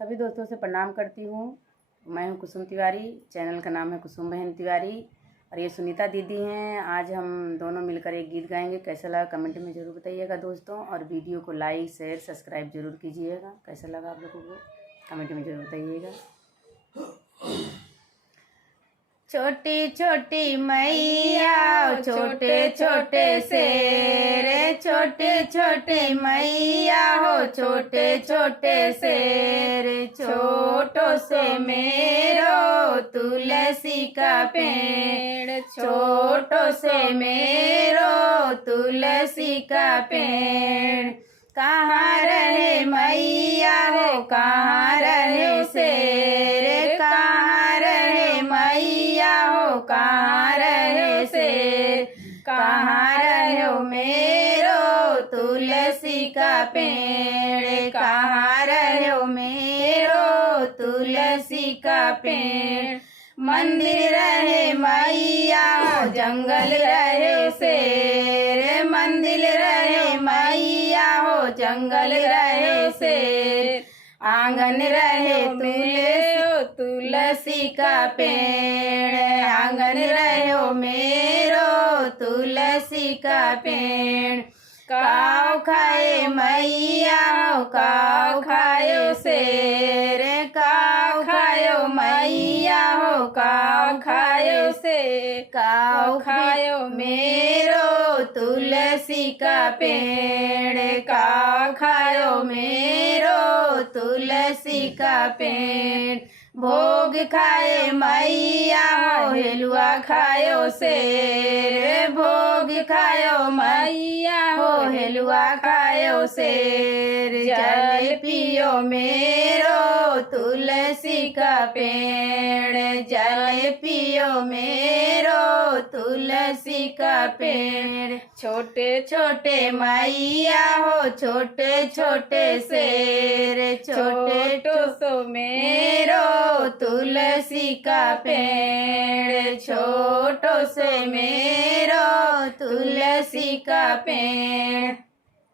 सभी दोस्तों से प्रणाम करती हूँ। मैं हूँ कुसुम तिवारी, चैनल का नाम है कुसुम बहन तिवारी और ये सुनीता दीदी हैं। आज हम दोनों मिलकर एक गीत गाएंगे। कैसा लगा कमेंट में ज़रूर बताइएगा दोस्तों, और वीडियो को लाइक शेयर सब्सक्राइब जरूर कीजिएगा। कैसा लगा आप लोगों को कमेंट में ज़रूर बताइएगा। छोटी छोटी मैया छोटे छोटे शेर, छोटे छोटे मैया हो छोटे छोटे शेर, छोटो से मेरो तुलसी का पेड़, छोटो से मेरो तुलसी का पेड़। कहाँ रहे मैया हो कहाँ रहे शेर, कहाँ रहे मैया हो कहाँ रहे शेर, कहाँ रहे हो मेरो तुलसी का पेड़, कहाँ रहे हो मेरो तुलसी का पेड़। मंदिर रहे मैया हो जंगल रहे शेर, मंदिर रहे मैया हो जंगल रहे शेर, आंगन रहे तुलसी का पेड़, आंगन रहे मेरो तुलसी का पेड़। काव खाए मैया हो काव खायो शेर, काव खायो मैया हो काव खायो शेर, काव खायो मेरो तुलसी का पेड़, काव खायो मेरो तुलसी का पेड़। भोग खाए मैया हो हेलुआ खायो शेर, भोग खायो मैया हो हेलुआ खायो शेर, जल पियो मेरो तुलसी का पेड़, जल पियो मेरो तुलसी का पेड़। छोटे छोटे मैया हो छोटे छोटे शेर, छोटे सो मेरो तुलसी का पेड़, छोटो से मेरो तुलसी का पेड़।